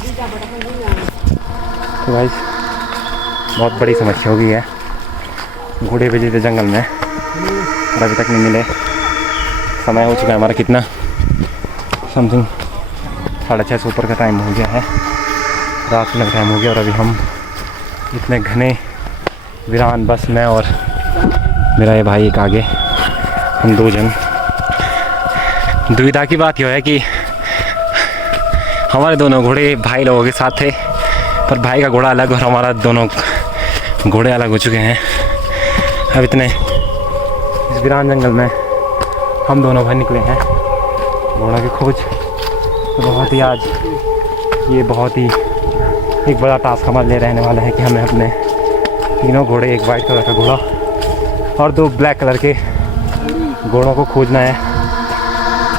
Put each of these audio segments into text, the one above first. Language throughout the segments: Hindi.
तो गाइस बहुत बड़ी समस्या हो गई है, घोड़े भेजे थे जंगल में और अभी तक नहीं मिले। समय हो चुका है हमारा कितना, समथिंग 6:30 ऊपर का टाइम हो गया है, रात में टाइम हो गया और अभी हम इतने घने वीरान बस में और मेरा ये भाई एक आगे, हम 2 जन। दुविधा की बात यह है कि हमारे दोनों घोड़े भाई लोगों के साथ थे, पर भाई का घोड़ा अलग और हमारा दोनों घोड़े अलग हो चुके हैं। अब इतने इस वीरान जंगल में हम दोनों भाई निकले हैं घोड़ा की खोज। तो बहुत ही आज ये बहुत ही एक बड़ा टास्क हमारे लिए रहने वाला है कि हमें अपने तीनों घोड़े, एक वाइट कलर का घोड़ा और 2 ब्लैक कलर के घोड़ों को खोजना है।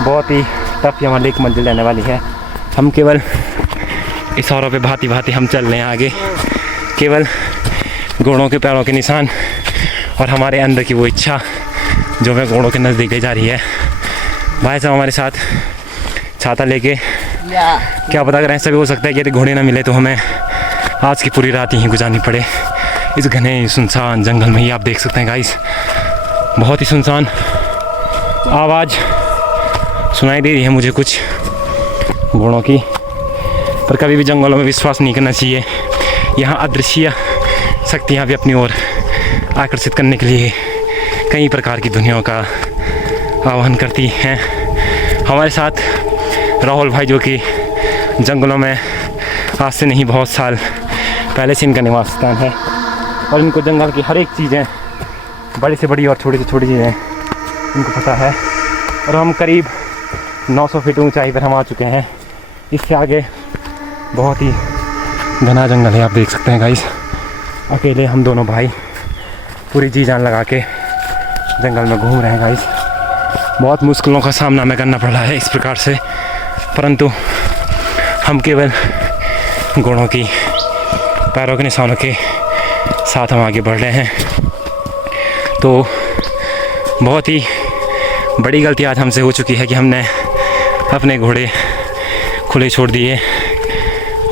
बहुत ही टफ हमारे लिए एक मंजिल रहने वाली है। हम केवल इशारों पे भांति भांति हम चल रहे हैं आगे, केवल घोड़ों के पैरों के निशान और हमारे अंदर की वो इच्छा जो हमें घोड़ों के नज़दीक ले जा रही है। भाई साहब हमारे साथ छाता लेके, क्या पता अगर ऐसा भी हो सकता है कि यदि घोड़े ना मिले तो हमें आज की पूरी रात यहीं गुजारनी पड़े इस घने सुनसान जंगल में। ही आप देख सकते हैं गाइस, बहुत ही सुनसान आवाज़ सुनाई दे रही है मुझे कुछ घोड़ों की। पर कभी भी जंगलों में विश्वास नहीं करना चाहिए। यहाँ अदृश्य शक्तियाँ भी अपनी ओर आकर्षित करने के लिए कई प्रकार की दुनियाओं का आह्वान करती हैं। हमारे साथ राहुल भाई जो कि जंगलों में आज से नहीं बहुत साल पहले से इनका निवास स्थान है और इनको जंगल की हर एक चीज़ें, बड़ी से बड़ी और छोटी से छोटी चीज़ें इनको पता है। और हम करीब 900 फीट ऊंचाई पर हम आ चुके हैं। इससे आगे बहुत ही घना जंगल है, आप देख सकते हैं गाइस। अकेले हम दोनों भाई पूरी जी जान लगा के जंगल में घूम रहे हैं गाइस। बहुत मुश्किलों का सामना हमें करना पड़ रहा है इस प्रकार से, परंतु हम केवल घोड़ों की पैरों के निशानों के साथ हम आगे बढ़ रहे हैं। तो बहुत ही बड़ी गलती आज हमसे हो चुकी है कि हमने अपने घोड़े खुले छोड़ दिए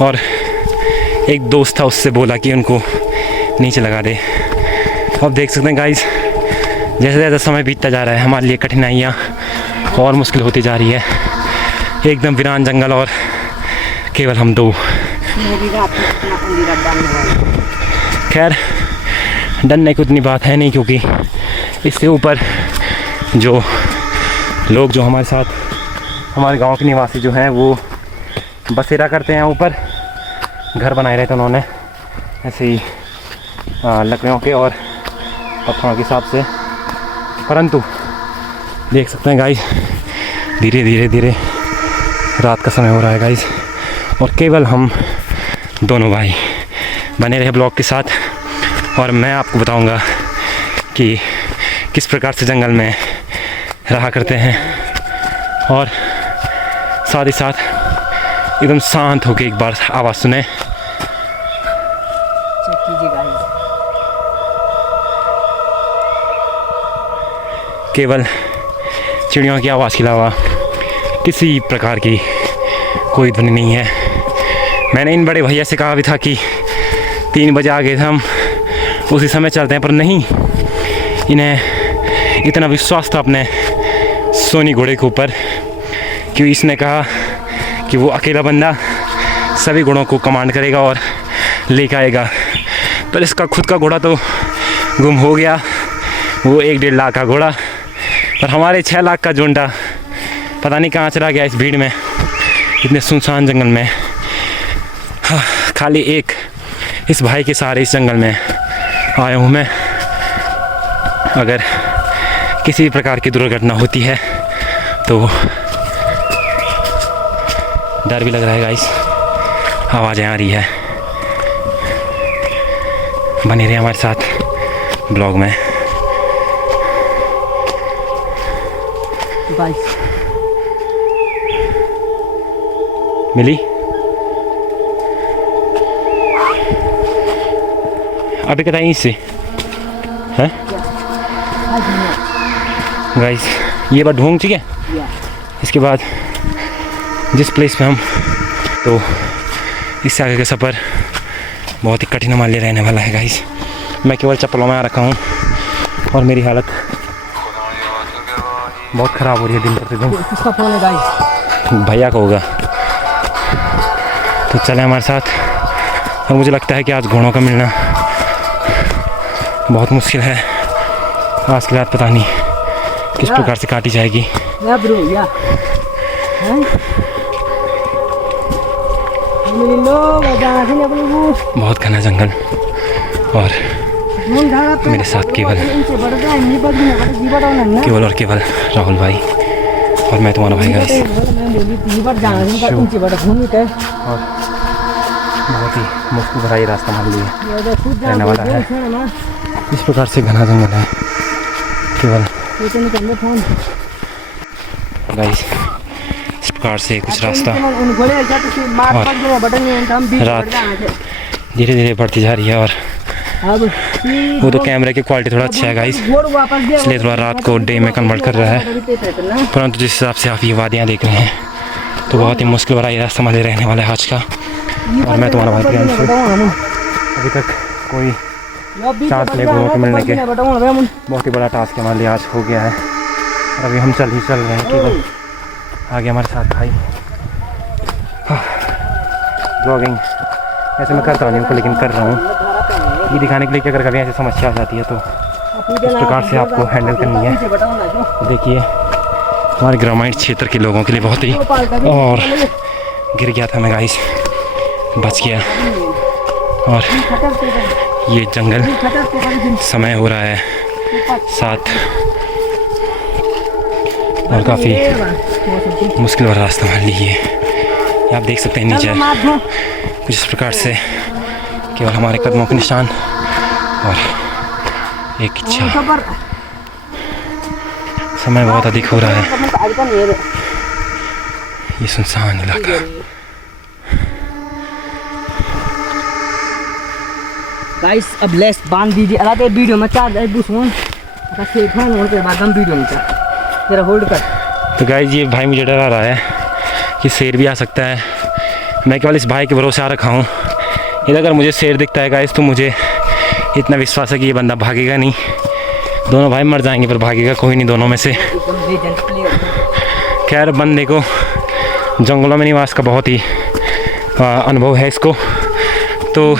और एक दोस्त था उससे बोला कि उनको नीचे लगा दे। अब देख सकते हैं गाइस, जैसे जैसे समय बीतता जा रहा है हमारे लिए कठिनाइयाँ और मुश्किल होती जा रही है। एकदम वीरान जंगल और केवल हम 2। खैर डरने की उतनी बात है नहीं, क्योंकि इससे ऊपर जो लोग जो हमारे साथ, हमारे गांव के निवासी जो हैं वो बसेरा करते हैं, ऊपर घर बनाए रहते हैं उन्होंने ऐसे ही लकड़ियों के और पत्थरों के हिसाब से। परंतु देख सकते हैं गाइस, धीरे धीरे धीरे रात का समय हो रहा है गाइस और केवल हम दोनों भाई बने रहे ब्लॉग के साथ और मैं आपको बताऊंगा कि किस प्रकार से जंगल में रहा करते हैं और साथ ही साथ एकदम शांत होकर एक बार आवाज़ सुने। केवल चिड़ियों की आवाज़ के अलावा किसी प्रकार की कोई ध्वनि नहीं है। मैंने इन बड़े भैया से कहा भी था कि 3 बजे आ गए थे हम, उसी समय चलते हैं, पर नहीं, इन्हें इतना विश्वास था अपने सोनी घोड़े के ऊपर कि इसने कहा कि वो अकेला बंदा सभी घोड़ों को कमांड करेगा और लेकर आएगा। पर इसका खुद का घोड़ा तो गुम हो गया, वो 1-1.5 लाख का घोड़ा, और हमारे 6 लाख का जोंडा पता नहीं कहाँ चला गया इस भीड़ में, इतने सुनसान जंगल में। हाँ, खाली एक इस भाई के सहारे इस जंगल में आया हूँ मैं। अगर किसी प्रकार की दुर्घटना होती है तो डर भी लग रहा है गाइस, आवाज़ें आ रही है। बने रहे हमारे साथ ब्लॉग में गाइस। मिली अभी कहता है इससे है गाइस, ये बात ढूंढ ठीक है। इसके बाद जिस प्लेस पे हम, तो इससे आगे का सफ़र बहुत ही कठिन माल्य रहने वाला है गाइस। मैं केवल चप्पलों में आ रखा हूँ और मेरी हालत बहुत ख़राब हो रही है दिन प्रतिदिन। किसका फोन है गाइस? भैया का होगा। तो चले हमारे साथ। और मुझे लगता है कि आज घोड़ों का मिलना बहुत मुश्किल है। आज की रात पता नहीं किस प्रकार से काटी जाएगी। या ब्रो या हैं बहुत घना जंगल और मेरे साथ केवल और केवल राहुल भाई और मैं तुम्हारा भाई गाइस। और बहुत ही मुश्किल भरा ये रास्ता मान लिया रहने वाला है। इस प्रकार से घना जंगल है केवल गाइस। इस प्रकार से कुछ रास्ता और रात धीरे धीरे बढ़ती जा रही है। और वो तो कैमरे की क्वालिटी थोड़ा अच्छा है गाइस, इसलिए थोड़ा रात को डे में कन्वर्ट कर रहा है। परंतु जिस हिसाब से आप ये वादियाँ देख रहे हैं तो बहुत ही मुश्किल भरा ये रास्ता मजे रहने वाला है आज का। और मैं तुम्हारा भाई प्रियांशु, अभी तक कोई चांस नहीं घोड़ों के मिलने के। बहुत ही बड़ा टास्क हमारे लिए आज हो गया है और अभी हम चल रहे हैं केवल। आगे हमारे साथ भाई ब्लॉगिंग ऐसे मैं करता नहीं हूँ लेकिन कर रहा हूँ ये दिखाने के लिए कि अगर कभी ऐसी समस्या आ जाती है तो इस प्रकार से आपको हैंडल करनी है। देखिए हमारे ग्रामीण क्षेत्र के लोगों के लिए बहुत ही और गिर गया था मैं गाइस, बच गया। और ये जंगल समय हो रहा है 7 और काफ़ी मुश्किल वाला रास्ता मान लीजिए। आप देख सकते हैं नीचे कुछ इस प्रकार से केवल हमारे कदमों के निशान और एक इच्छा। समय बहुत अधिक हो रहा है। ये सुनसान इलाका। गाइस अब लेस बांध दीजिए। अरे वीडियो में चार्ज है बुसोन का सेफ है और के बाद हम वीडियो में तेरा होल्ड कर। तो गाइस ये भाई मुझे डरा रहा है कि शेर भी आ सकता है। मैं केवल इस भाई के भरोसे आ रखा हूँ। यदि अगर मुझे शेर दिखता है गाइस तो मुझे इतना विश्वास है कि ये बंदा भागेगा नहीं। दोनों भाई मर जाएंगे पर भागेगा कोई नहीं दोनों में से। खैर बंदे को जंगलों में निवास का बहुत ही अनुभव है इसको। तो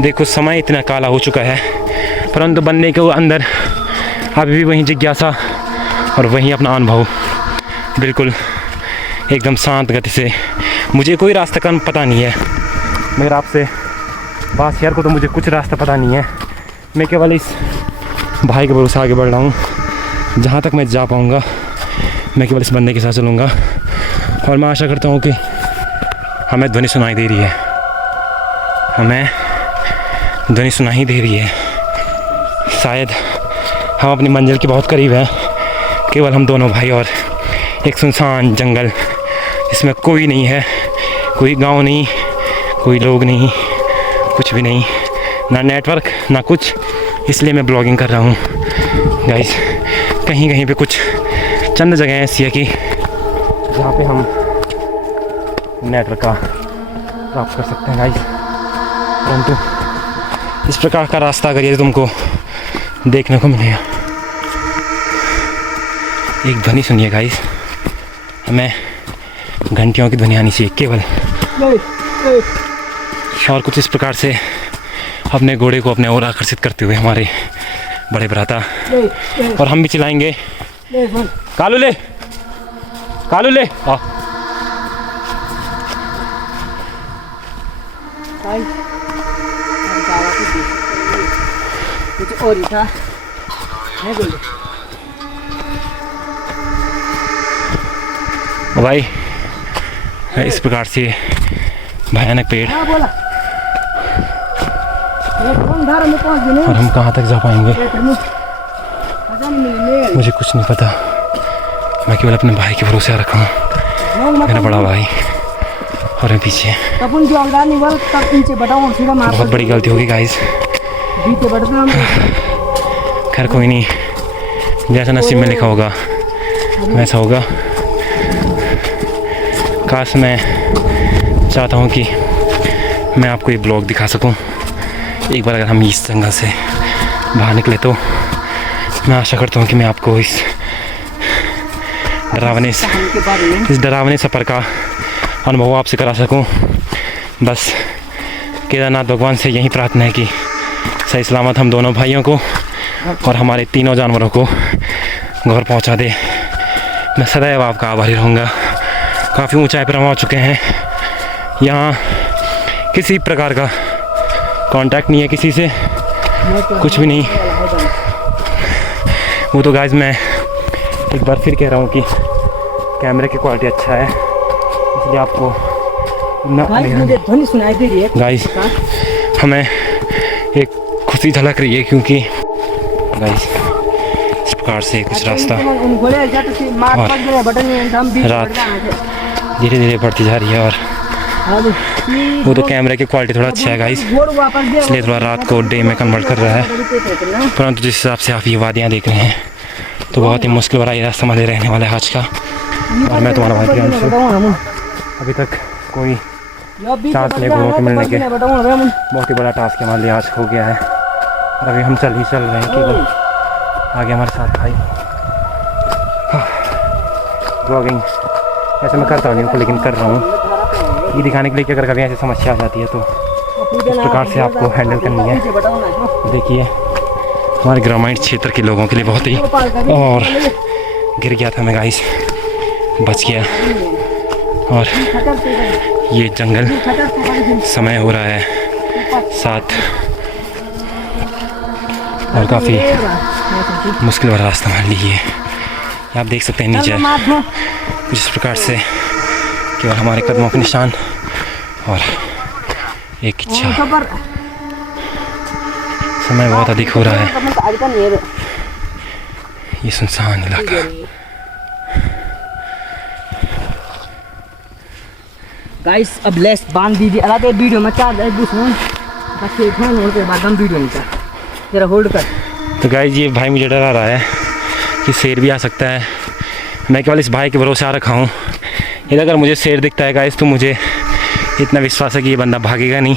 देखो समय इतना काला हो चुका है परंतु बंदे के अंदर अभी भी वही जिज्ञासा और वही अपना अनुभव बिल्कुल एकदम शांत गति से। मुझे कोई रास्ता का पता नहीं है मगर आपसे बात शेयर को तो मुझे कुछ रास्ता पता नहीं है। मैं केवल इस भाई के भरोसे आगे बढ़ रहा हूँ। जहाँ तक मैं जा पाऊँगा मैं केवल इस बंदे के साथ चलूँगा और मैं आशा करता हूँ कि हमें ध्वनि सुनाई दे रही है। हमें ध्वनि सुनाई दे रही है। शायद हम अपनी मंजिल के बहुत करीब हैं। केवल हम दोनों भाई और एक सुनसान जंगल जिसमें कोई नहीं है, कोई गांव नहीं, कोई लोग नहीं, कुछ भी नहीं, ना नेटवर्क ना कुछ। इसलिए मैं ब्लॉगिंग कर रहा हूँ गाइस। कहीं कहीं पे कुछ चंद जगह ऐसी है कि जहाँ पे हम नेटवर्क का प्राप्त कर सकते हैं गाइस। परंतु इस प्रकार का रास्ता अगर ये तुमको देखने को मिलेगा, एक ध्वनि सुनिए गाइस। हमें घंटियों की ध्वनि आनी चाहिए केवल। और कुछ इस प्रकार से अपने घोड़े को अपने ओर आकर्षित करते हुए हमारे बड़े भ्राता और हम भी चिल्लाएंगे कालू ले, कालू ले। कुछ और ही था भाई। इस प्रकार से भयानक पेड़ और हम कहाँ तक जा पाएंगे मुझे कुछ नहीं पता। मैं केवल अपने भाई के भरोसे आ रखा हूँ, मेरा बड़ा भाई और मैं पीछे। बहुत बड़ी गलती होगी गाइस। खैर कोई नहीं, जैसा नसीब में लिखा होगा वैसा होगा। काश मैं चाहता हूँ कि मैं आपको ये ब्लॉग दिखा सकूँ। एक बार अगर हम इस जंगल से बाहर निकले तो मैं आशा करता हूँ कि मैं आपको इस डरावने सफ़र का अनुभव आपसे करा सकूं। बस केदारनाथ भगवान से यही प्रार्थना है कि सही सलामत हम दोनों भाइयों को और हमारे तीनों जानवरों को घर पहुंचा दे। मैं सदैव आपका आभारी रहूँगा। काफ़ी ऊंचाई पर हम आ चुके हैं। यहाँ किसी प्रकार का कांटेक्ट नहीं है किसी से, कुछ भी नहीं। वो तो गाइस मैं एक बार फिर कह रहा हूँ कि कैमरे की क्वालिटी अच्छा है, इसलिए आपको मुझे ध्वनि सुनाई दे रही है गाइस हमें एक खुशी झलक रही है, क्योंकि गाइस इस प्रकार से कुछ रास्ता और रात धीरे धीरे बढ़ती जा रही है। और वो तो कैमरे की क्वालिटी थोड़ा अच्छा है गाइस, इसलिए थोड़ा रात को डे में कन्वर्ट कर रहा है। परंतु जिस हिसाब से आप ये वादियाँ देख रहे हैं तो बहुत ही मुश्किल भरा ये रास्ता हमारे रहने वाला है आज का। और मैं तुम्हारा भाई प्रियांशु, अभी तक कोई चांस नहीं घोड़ों के मिलने के, बहुत ही बड़ा टास्क हमारे लिए आज हो गया है। और अभी हम चल रहे हैं केवल आगे हमारे साथ भाई। ब्लॉगिंग ऐसे मैं करता नहीं हूँ लेकिन कर रहा हूँ ये दिखाने के लिए कि अगर कभी ऐसी समस्या आ जाती है तो इस प्रकार से आपको हैंडल करनी है। देखिए हमारे ग्रामीण क्षेत्र के लोगों के लिए बहुत ही, और गिर गया था मैं गाइस, बच गया। और ये जंगल समय हो रहा है 7 और काफ़ी मुश्किल भरा रास्ता हमारे लिए। आप देख सकते हैं नीचे कुछ इस प्रकार से केवल हमारे कदमों के निशान और एक इच्छा। समय बहुत अधिक हो रहा है, ये सुनसान इलाका। गाइस अब लेस बांध दीजिए। अरे वीडियो में चार्ज है दुश्मन बस एक फोन होने के बाद हम वीडियो नहीं कर जरा होल्ड कर। तो गाइस ये भाई मुझे डरा रहा है कि शेर भी आ सकता है। मैं केवल इस भाई के भरोसे आ रखा हूँ। यदि अगर मुझे शेर दिखता है गाइस तो मुझे इतना विश्वास है कि ये बंदा भागेगा नहीं।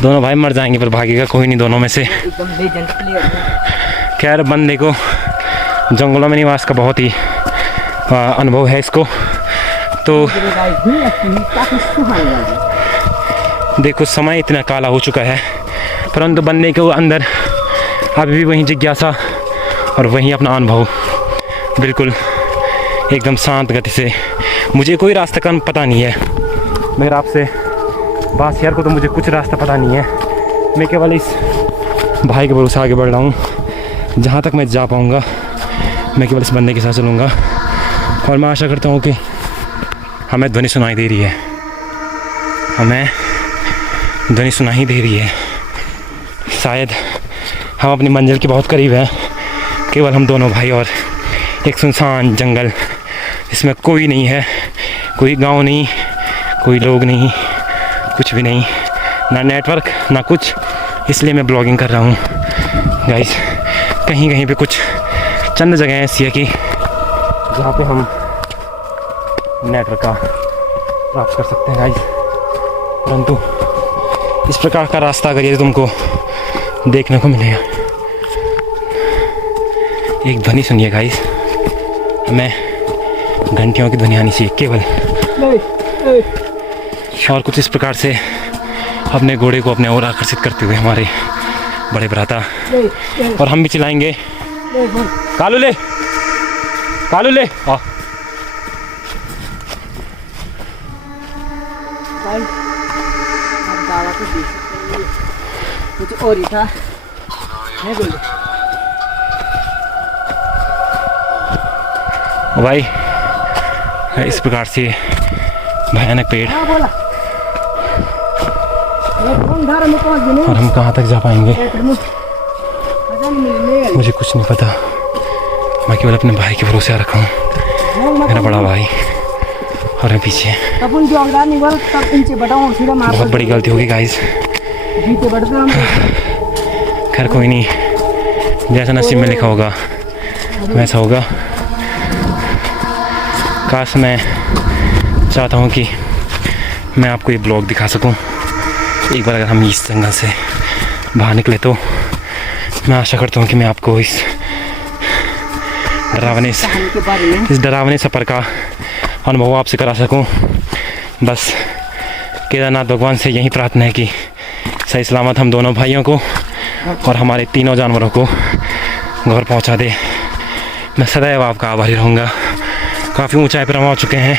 दोनों भाई मर जाएंगे पर भागेगा कोई नहीं दोनों में से। एकदम लेजेंड प्लेयर है। खैर बंदे को जंगलों में निवास का बहुत ही अनुभव है इसको। तो देखो समय इतना काला हो चुका है परंतु बंदे के अंदर अभी भी वही जिज्ञासा और वही अपना अनुभव, बिल्कुल एकदम शांत गति से। मुझे कोई रास्ता का पता नहीं है, मगर आपसे बात शेयर को तो मुझे कुछ रास्ता पता नहीं है। मैं केवल इस भाई के भरोसे आगे बढ़ रहा हूँ। जहाँ तक मैं जा पाऊँगा मैं केवल इस बंदे के साथ चलूँगा। और मैं आशा करता हूँ कि हमें ध्वनि सुनाई दे रही है, हमें ध्वनि सुनाई दे रही है। शायद हम अपनी मंजिल के बहुत करीब हैं, केवल हम दोनों भाई और एक सुनसान जंगल, इसमें कोई नहीं है, कोई गांव नहीं, कोई लोग नहीं, कुछ भी नहीं, ना नेटवर्क ना कुछ। इसलिए मैं ब्लॉगिंग कर रहा हूँ गाइस। कहीं कहीं पे कुछ चंद जगह ऐसी है कि जहाँ पे हम नेटवर्क का प्राप्त कर सकते हैं गाइस। परंतु इस प्रकार का रास्ता अगर ये तुमको देखने को मिलेगा, एक ध्वनि सुनिए गाइस। हमें घंटियों की ध्वनि आनी चाहिए केवल, और कुछ इस प्रकार से अपने घोड़े को अपने ओर आकर्षित करते हुए हमारे बड़े भ्राता, और हम भी चिल्लाएंगे कालू ले, कालू ले। कुछ और ही था नहीं बोल भाई। इस प्रकार से भयानक पेड़, और हम कहाँ तक जा पाएंगे मुझे कुछ नहीं पता। मैं केवल अपने भाई के भरोसे आ रखा हूँ, मेरा बड़ा भाई और मैं पीछे। बहुत बड़ी गलती होगी गाइस। खैर कोई नहीं, जैसा नसीब में लिखा होगा वैसा होगा। काश मैं चाहता हूँ कि मैं आपको ये ब्लॉग दिखा सकूँ। एक बार अगर हम इस जंगल से बाहर निकले तो मैं आशा करता हूँ कि मैं आपको इस डरावने सफ़र का अनुभव आपसे करा सकूं। बस केदारनाथ भगवान से यही प्रार्थना है कि सही सलामत हम दोनों भाइयों को और हमारे तीनों जानवरों को घर पहुंचा दे। मैं सदैव आपका आभारी रहूँगा। काफ़ी ऊंचाई पर हम आ चुके हैं।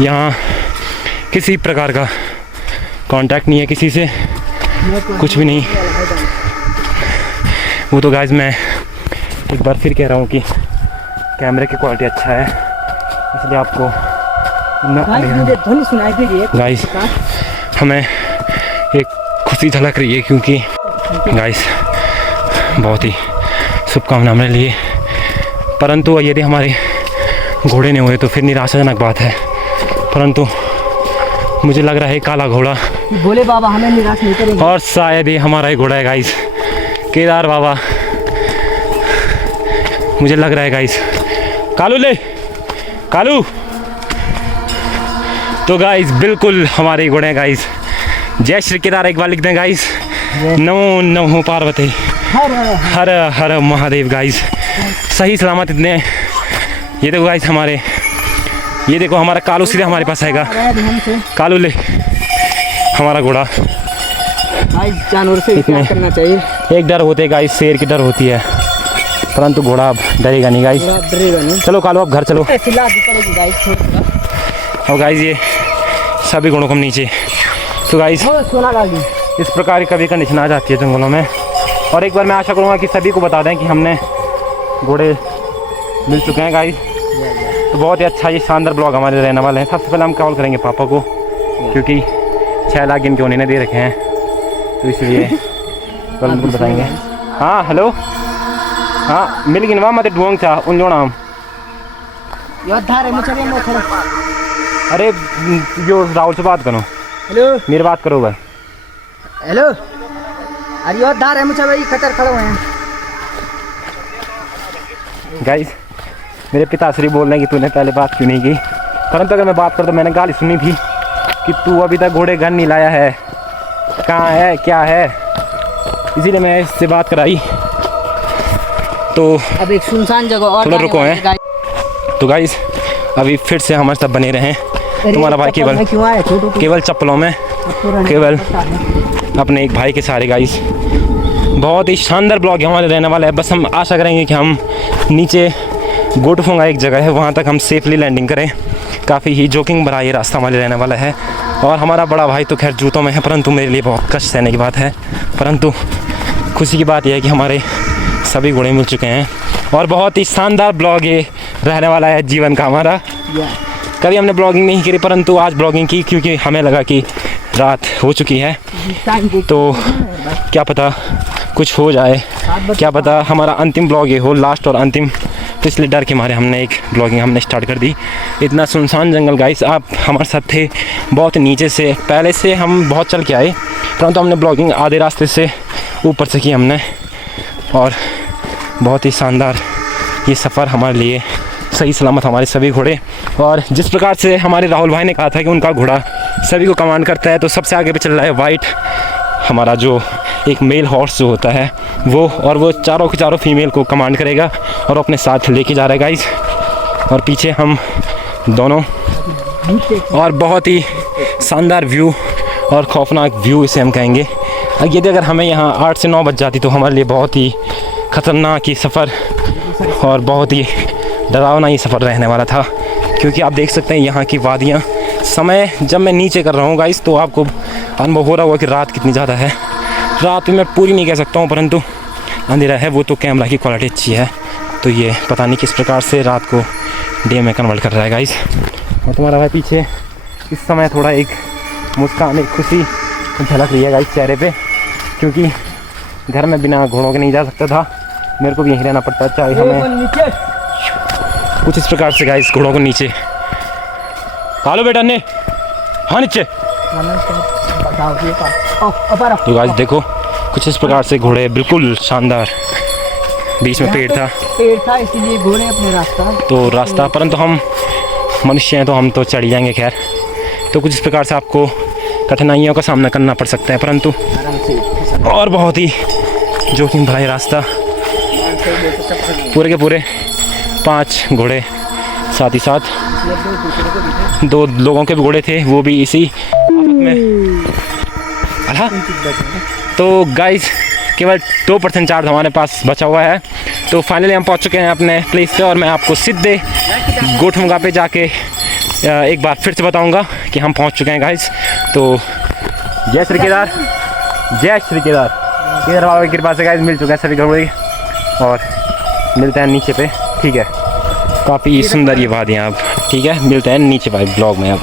यहाँ किसी प्रकार का कांटेक्ट नहीं है किसी से, कुछ भी नहीं। वो तो गाइस मैं एक बार फिर कह रहा हूँ कि कैमरे की क्वालिटी अच्छा है, इसलिए आपको गाइस हमें एक खुशी झलक रही है, क्योंकि गाइस बहुत ही शुभकामना हमारे लिए। परंतु यदि हमारे घोड़े नहीं हुए तो फिर निराशाजनक बात है। परंतु मुझे लग रहा है काला घोड़ा बोले बाबा हमें निराश नहीं करेंगे, और शायद ये हमारा ही घोड़ा है गाइस, केदार बाबा। मुझे लग रहा है गाइस। कालू ले कालू। तो गाइस बिल्कुल हमारे ही घोड़े हैं गाइस। जय श्री केदार एक बार लिख दें गाइस। नमो नमो पार्वती, हर हर महादेव गाइस। सही सलामत इतने। ये देखो गाइस हमारे, ये देखो हमारा कालू सीधे हमारे पास आएगा। कालू ले हमारा घोड़ा। जानवर से क्या करना चाहिए। एक डर होते गाइस, शेर की डर होती है, परंतु घोड़ा अब डरेगा नहीं गाइस। डरेगा नहीं। चलो कालू अब घर चलो। और गाइस ये सभी घोड़ों को हम नीचे। तो गाइस इस प्रकार की कभी कंडीशन आ जाती है जंगलों में। और एक बार मैं आशा करूँगा कि सभी को बता दें कि हमने घोड़े मिल चुके हैं गाइस। तो बहुत ही अच्छा ये शानदार ब्लॉग हमारे रहने वाले हैं। सबसे पहले हम कॉल करेंगे पापा को, क्योंकि 6 लाख इनके उन्हें दे रखे हैं, तो इसलिए कल उनको बताएंगे। हाँ हेलो, हाँ मिल गिनवा मत ढूंढ चा उन जोड़ा हम। अरे जो राहुल से बात करो। हेलो मेरी बात करो भाई। हेलो अरे योद्धार है मुझे भाई, खतर खड़े हुए हैं गाइस। मेरे पिताश्री बोल रहे हैं कि तूने पहले बात क्यों नहीं की, परंतु अगर मैं बात करता मैंने गाली सुनी थी कि तू अभी तक घोड़े घर नहीं लाया है, कहाँ है क्या है, इसीलिए मैं इससे बात कराई। तो अब एक सुनसान जगह और थोड़ा रुको हैं। तो गाइस अभी फिर से हमारे साथ बने रहें। तुम्हारा भाई केवल चप्पलों में, केवल अपने एक भाई के सारे गाइस। बहुत ही शानदार ब्लॉग हमारे रहने वाला है। बस हम आशा करेंगे कि हम नीचे गोटफोंगा एक जगह है, वहाँ तक हम सेफली लैंडिंग करें। काफ़ी ही जोकिंग भरा ये रास्ता हमारे रहने वाला है। और हमारा बड़ा भाई तो खैर जूतों में है, परंतु मेरे लिए बहुत कष्ट सहने की बात है। परंतु खुशी की बात यह है कि हमारे सभी घोड़े मिल चुके हैं। और बहुत ही शानदार ब्लॉग ये रहने वाला है जीवन का हमारा। कभी हमने ब्लॉगिंग नहीं करी, परंतु आज ब्लॉगिंग की, क्योंकि हमें लगा कि रात हो चुकी है, तो क्या पता कुछ हो जाए, क्या पता हमारा अंतिम ब्लॉग ये हो, लास्ट और अंतिम। तो इसलिए डर के मारे हमने एक ब्लॉगिंग हमने स्टार्ट कर दी। इतना सुनसान जंगल गाइस, आप हमारे साथ थे बहुत नीचे से। पहले से हम बहुत चल के आए, परंतु हमने ब्लॉगिंग आधे रास्ते से ऊपर से की हमने। और बहुत ही शानदार ये सफ़र हमारे लिए, सही सलामत हमारे सभी घोड़े। और जिस प्रकार से हमारे राहुल भाई ने कहा था कि उनका घोड़ा सभी को कमांड करता है, तो सबसे आगे पे चल रहा है वाइट, हमारा जो एक मेल हॉर्स जो होता है वो, और वो चारों के चारों फीमेल को कमांड करेगा और अपने साथ लेके जा रहा है गाइस। और पीछे हम दोनों, और बहुत ही शानदार व्यू और खौफनाक व्यू इसे हम कहेंगे। यदि अगर हमें यहाँ 8 से 9 बज जाती तो हमारे लिए बहुत ही ख़तरनाक ये सफ़र और बहुत ही डरावना ये सफ़र रहने वाला था। क्योंकि आप देख सकते हैं यहाँ की वादियाँ। समय जब मैं नीचे कर रहा हूँ गाइस, तो आपको अनुभव हो रहा होगा कि रात कितनी ज़्यादा है। रात में मैं पूरी नहीं कह सकता हूँ, परंतु अंधेरा है। वो तो कैमरा की क्वालिटी अच्छी है, तो ये पता नहीं किस प्रकार से रात को डे में कन्वर्ट कर रहा है गाइस। और तुम्हारा भाई पीछे इस समय थोड़ा एक मुस्कान, एक खुशी झलक रही है गाइस चेहरे पे, क्योंकि घर में बिना घोड़ों के नहीं जा सकता था। मेरे को भी यहीं रहना पड़ता, चाहे हमें कुछ इस प्रकार से गाइस घोड़ों को नीचे। कालो बेटा ने, हाँ नीचे। तो गाइस देखो कुछ इस प्रकार से घोड़े, बिल्कुल शानदार। बीच में पेड़ था इसीलिए घोड़े अपने रास्ता, तो रास्ता, परंतु हम मनुष्य हैं तो हम तो चढ़ ही जाएंगे। खैर, तो कुछ इस प्रकार से आपको कठिनाइयों का सामना करना पड़ सकता है, परंतु आराम से और बहुत ही जोखिम भरा ये रास्ता। पूरे के पूरे 5 घोड़े, साथ ही साथ 2 लोगों के भी घोड़े थे, वो भी इसी आफत में। अला तो गाइस केवल 2% चार्ज हमारे पास बचा हुआ है। तो फाइनली हम पहुंच चुके हैं अपने प्लेस पे, और मैं आपको सीधे गोठमुगा पे जाके एक बार फिर से बताऊंगा कि हम पहुंच चुके हैं गाइस। तो जय श्री केदार, जय श्री केदार। केदार बाबा की कृपा से गाइस मिल चुके हैं सभी घोड़े, और मिलते हैं नीचे पे। ठीक है, काफ़ी सुंदर ये वादियाँ अब। ठीक है, मिलते हैं नीचे भाई ब्लॉग में अब।